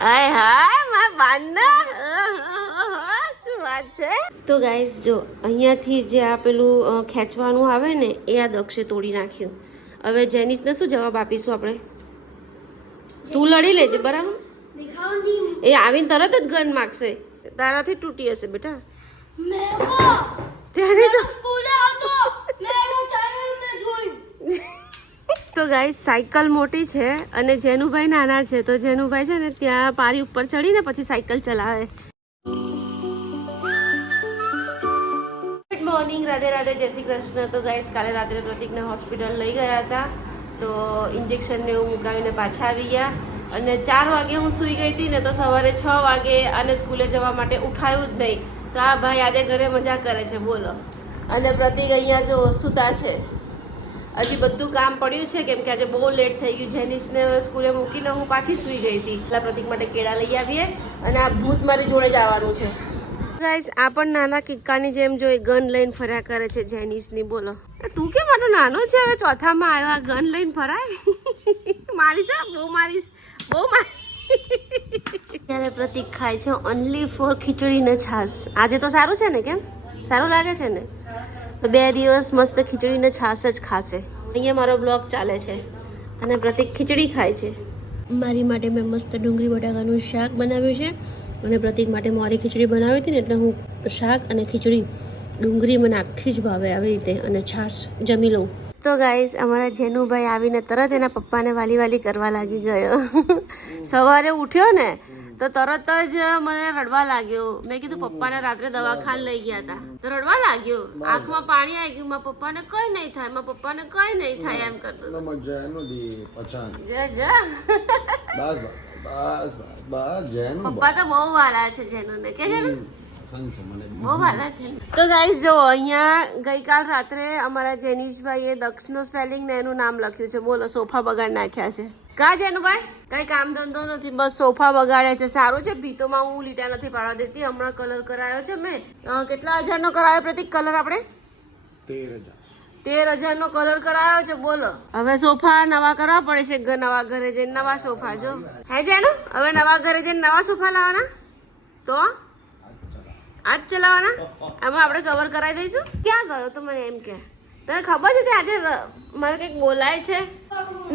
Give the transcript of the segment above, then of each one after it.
હાય હાય મારા બાના શું વાત છે. તો ગાઈસ જો અહીંયાથી જે આ પેલું ખેંચવાનું આવે ને એ આ દક્ષે તોડી નાખ્યું. હવે જેનિસને શું જવાબ આપીશું આપણે? તું લડી લેજે બરાબર. એ આવીને તરત જ ગન માગશે. તારાથી તૂટી હશે બેટા. ત્યારે તો તો ગાઈસ સાયકલ મોટી છે અને જેનુભાઈ નાના છે. તો જેનુભાઈ છે ને ત્યાં પારી ઉપર ચડીને પછી સાયકલ ચલાવે. ગુડ મોર્નિંગ, રાધે રાધે, જય શ્રી કૃષ્ણ. તો ગાઈસ કાલે રાત્રે પ્રતિકને હોસ્પિટલ લઈ ગયા હતા. તો ઇન્જેક્શન ને એવું મુકાવીને પાછા આવી ગયા અને 4 વાગે હું સૂઈ ગઈ હતી ને તો સવારે 6 વાગે અને સ્કૂલે જવા માટે ઉઠાયું જ નહીં. તો આ ભાઈ આજે ઘરે મજા કરે છે બોલો. અને પ્રતિક અહીંયા જો સૂતા છે. હજી બધું કામ પડ્યું છે કેમ કે આજે બહુ લેટ થઈ ગયું. જેનિસને સ્કૂલે મૂકીને હું પાછી સૂઈ ગઈ હતી. એટલા પ્રતિક માટે કેળા લઈ આવીએ અને આ ભૂત મારી જોડે જ આવવાનું છે. ગાઈસ આ પણ નાના કિક્કાની જેમ જો ગન લઈને ફર્યા કરે છે જેનિસની. બોલો તું કેમ આટલો નાનો છે હવે ચોથામાં આવ્યો આ ગન લઈને ફરાય? મારીશ બહુ મારીશ બહુ મારી. ત્યારે પ્રતિક ખાય છે ઓનલી ફોર ખીચડી ને છાશ. આજે તો સારું છે ને? કેમ સારું લાગે છે ને? તો 2 દિવસ મસ્ત ખીચડી ને છાશ જ ખાશે. અહીંયા મારો બ્લોગ ચાલે છે અને પ્રતિક ખીચડી ખાય છે. મારી માટે મેં મસ્ત ડુંગળી બટાકાનું શાક બનાવ્યું છે અને પ્રતિક માટે મોરી ખીચડી બનાવી હતી ને એટલે હું શાક અને ખીચડી ડુંગળી મને આખી જ ભાવે આવી રીતે અને છાશ જમી લઉં. તો ગાઈસ અમારા જેનુભાઈ આવીને તરત એના પપ્પાને વાલી વાલી કરવા લાગી ગયો. સવારે ઉઠ્યો ને તો તરત જ મને રડવા લાગ્યો. મેં કીધું પપ્પાને રાત્રે દવાખાને લઈ ગયા હતા તો રડવા લાગ્યો. આંખમાં પાણી આવી ગયું. મારા પપ્પાને કઈ નહીં થાય, મારા પપ્પાને કઈ નહીં થાય એમ કરતો. પપ્પા તો બહુ વાલા છે જેનુને કે જેનું બહુ વાલા છે. તો ગાઈસ જો અહીંયા ગઈકાલ રાત્રે અમારા જેનિશભાઈએ દક્ષનો સ્પેલિંગ ને એનું નામ લખ્યું છે. બોલો સોફા બગાડ નાખ્યા છે. કા જેનુભાઈ કઈ કામ ધંધો નથી, બસ સોફા બગાડે છે. સારું છે ભીતોમાં હું લીટા નથી પાડવા દેતી. હમણાં કલર કરાયો છે મેં. કેટલા હજારનો કરાયો પ્રતિક કલર આપણે? 13,000નો કલર કરાયો છે. બોલો હવે સોફા નવા કરવા પડે છે. નવા ઘરે જઈને નવા સોફા જો હે જેનું. હવે નવા ઘરે જઈને નવા સોફા લાવવાના તો આજ ચલાવવાના. એમાં આપણે કવર કરાવી દઈશું. ક્યાં ગયો તો મને એમ કે તને ખબર છે આજે મારે કંઈક બોલાય છે?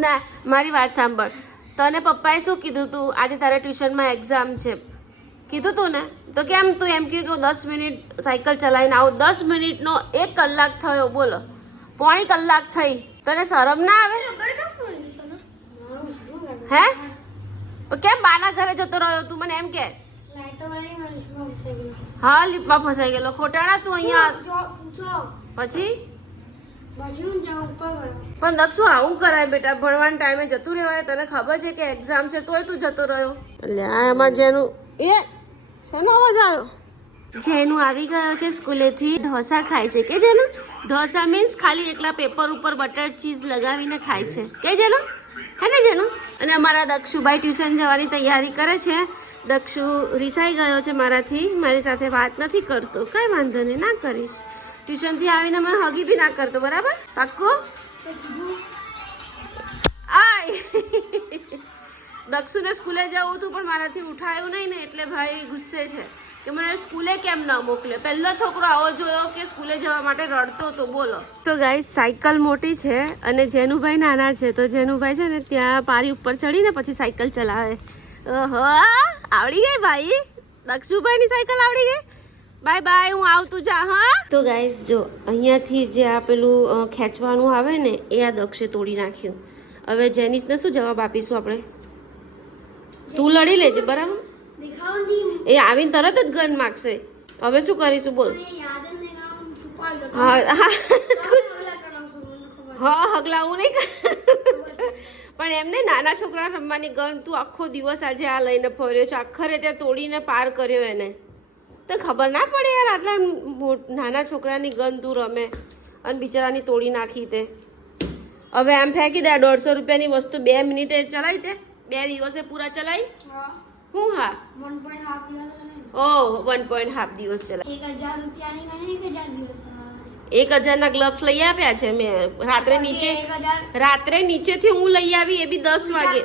ના મારી વાત સાંભળ. તને પપ્પાએ શું કીધું તું? આજે તારે ટ્યુશનમાં એક્ઝામ છે કીધું તું ને? તો કેમ તું એમ કહ્યું કે 10 મિનિટ સાયકલ ચલાવીને આવું? 10 મિનિટનો 1 કલાક થયો. બોલો પોણી કલાક થઈ. તને શરમ ના આવે? હે કેમ બાના ઘરે જતો રહ્યો તું? મને એમ કે હા લીપમાં ફસાઈ ગયેલો. ખોટાડા તું અહીંયા પછી પણ દક્ષુ આવું કરાય બેટા? ભણવાના ટાઈમે જતું રહેવાય. તને ખબર છે કે એક્ઝામ છે તોય તું જતો રહ્યો. એટલે આ એમાં જેનું એ શેનો અવાજ આવ્યો? જેનું આવી ગયો છે સ્કૂલેથી. ઢોસા ખાય છે કે જેનું? ઢોસા મીન્સ ખાલી એકલા પેપર ઉપર બટર ચીઝ લગાવીને ખાય છે કે જેનું? હે ને જેનું? અને અમારા દક્ષુભાઈ ટ્યુશન જવાની તૈયારી કરે છે. દક્ષુ રિસાઈ ગયો છે મારાથી. મારી સાથે વાત નથી કરતો. કઈ વાંધો નહીં, ના કરીશ. ટ્યુશનથી આવીને મને હગી બી ના કરતો. બરાબર? પાક્કું? દક્ષુને સ્કૂલે જવું હતું પણ મારાથી ઉઠાયું નહીં ને એટલે ભાઈ ગુસ્સે છે કે મને સ્કૂલે કેમ ન મોકલે. પહેલો છોકરો આવો જોયો કે સ્કૂલે જવા માટે રડતો હતો. બોલો. તો ગાઈસ સાયકલ મોટી છે અને જેનુભાઈ નાના છે. તો જેનુભાઈ છે ને ત્યાં પારી ઉપર ચડીને પછી સાયકલ ચલાવે. ઓહો આવડી ગઈ ભાઈ. દક્ષુભાઈની સાયકલ આવડી ગઈ. બાય બાય, હું આવતું જા. હા તો ગાઈસ જો અહીંયાથી જે આ પેલું ખેંચવાનું આવે ને એ આ દક્ષે તોડી નાખ્યું. હવે જેનિસને શું જવાબ આપીશું આપણે? તું લડી લેજે બરાબર. એ આવીને તરત જ ગન માગશે. હવે શું કરીશું બોલ? હા હગલાવું નહીં પણ એમને નાના છોકરા રમવાની ગન તું આખો દિવસ આજે આ લઈને ફર્યો છે. આખરે ત્યાં તોડીને પાર કર્યો એને. તો ખબર ના પડે યાર આટલા નાના છોકરાની ગન તું રમે અને બિચારાની તોડી નાખી તે. હવે આમ ફેંકી દે. 150 રૂપિયાની વસ્તુ 2 મિનિટે ચલાવી દે. 2 દિવસે પૂરા ચલાવી હું? હા 1.5 દિવસ ચલાવી. 1000ના ગ્લવ્સ લઈ આપ્યા છે મેં. રાત્રે નીચેથી હું લઈ આવી એ બી 10 વાગે.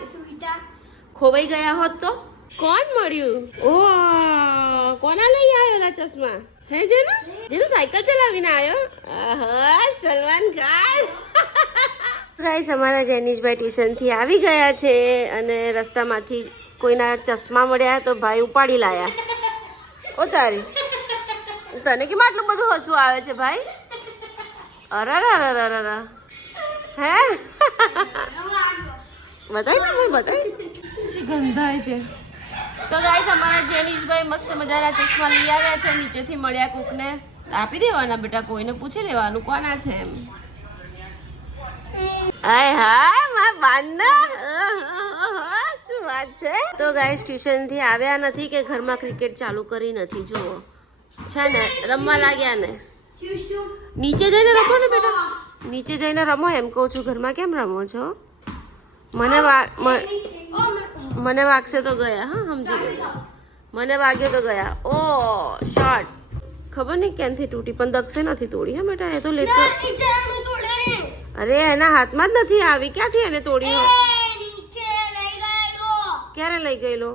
ખોવાઈ ગયા હોત તો કોણ મળ્યું? ઓ કોના લઈ આવ્યો ના ચશ્મા? હે જેનું સાયકલ ચલાવીને આવ્યો? આહા સલમાન ખાન. ગાઈસ અમારા જેનિશભાઈ ટ્યુશન થી આવી ગયા છે અને રસ્તામાંથી કોઈના ચશ્મા મળ્યા તો ભાઈ ઉપાડી લાયા. ઓ તારી તને કેમ આટલું બધું હસવું આવે છે ભાઈ? અરે હે બતાય ને હું બતાય પછી ગંધાય છે. તો ગાઈસ અમારા જેનિશભાઈ મસ્ત મજાના ચશ્મા લઈ આવ્યા છે. નીચેથી મળ્યા કોકને આપી દેવાના બેટા, કોઈને પૂછી લેવાનું કોના છે એમ. હાય હાય મારા બાંડા શું વાત છે. તો ગાઈસ ટ્યુશન થી આવ્યા નથી કે ઘરમાં ક્રિકેટ ચાલુ કરી નથી. જુઓ છે ને રમવા લાગ્યા ને. નીચે જઈને રમો ને બેટા, નીચે જઈને રમો એમ કહું છું. ઘરમાં કેમ રમો છો? મને વાગશે તો ગયા. હા સમજી ગયો, મને વાગ્યો તો ગયા. ઓ શોર્ટ ખબર નહીં ક્યાંથી તૂટી પણ દક્ષે નથી તોડી. હા બેટા એ તો લેતો. અરે એના હાથમાં જ નથી આવી, ક્યાંથી એને તોડી હોય? ક્યારે લઈ ગયેલો?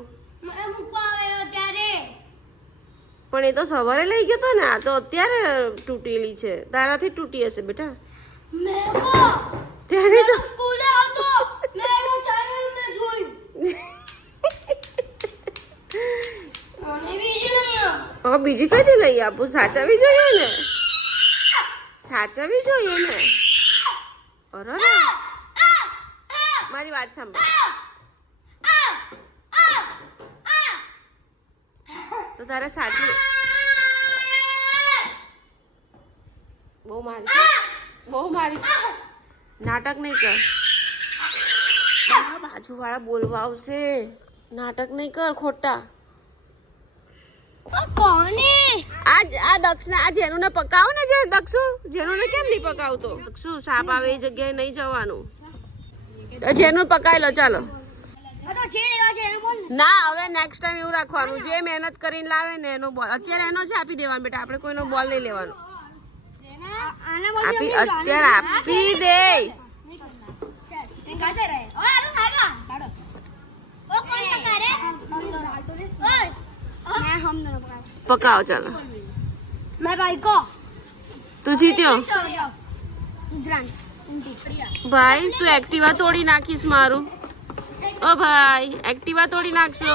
પણ એ તો સવારે લઈ ગયો તો ને. આ તો અત્યારે તૂટેલી છે. તારાથી તૂટી હશે બેટા. ત્યારે તો બીજી કઈ લઈ આપું? સાચવવી જોઈએ ને, સાચવવી જોઈએ ને. અરે મારી વાત સાંભળ. તો તારે સાચવી. બહુ મારીશ. નાટક નહીં કર. બાજુ વાળા બોલવા આવશે. નાટક નહીં કર ખોટા. આ દક્ષને આ જેનું ને પકાવ ને. જે દક્ષુ જેનું ને કેમ નહીં પકાવતો? દક્ષુ સાપ આવે એ જગ્યાએ નહીં જવાનું. જેનું પકાઈ લો ચાલો. ના હવે નેક્સ્ટ ટાઈમ એવું રાખવાનું, જે મહેનત કરીને લાવે ને એનો બોલ. અત્યારે એનો જ આપી દેવાનો બેટા, આપણે કોઈનો બોલ નહીં લેવાનો. અત્યારે આપી દે. પકાવો ચાલો. તું જીત્યો ભાઈ. તું એક્ટિવા તોડી નાખીશ મારું. ઓ ભાઈ એક્ટિવા તોડી નાખશો.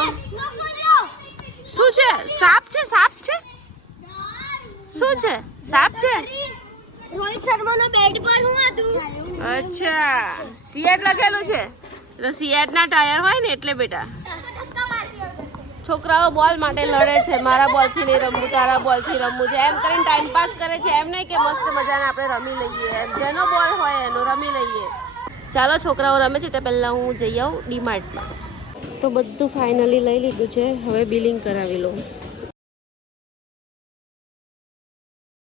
શું છે? સાપ છે? સાપ છે? શું છે? સાપ છે? રોહિત શર્માનો બેટ પર હું હતું. અચ્છા સિએટ લખેલું છે તો સિએટ ના ટાયર હોય ને એટલે બેટા. છોકરાઓ બોલ માટે લડે છે. મારા બોલ થી નહીં રમવું, તારા બોલ થી રમવું છે એમ કરીને ટાઈમ પાસ કરે છે. એમ નહીં કે મસ્ત મજાને આપણે રમી લઈએ એમ. જેનો બોલ હોય એનો રમી લઈએ. ચાલો છોકરાઓ રમે છે તે પહેલા હું જઈ આવું ડીમાર્ટમાં. તો બધું ફાઇનલી લઈ લીધું છે. હવે બિલિંગ કરાવી લઉં.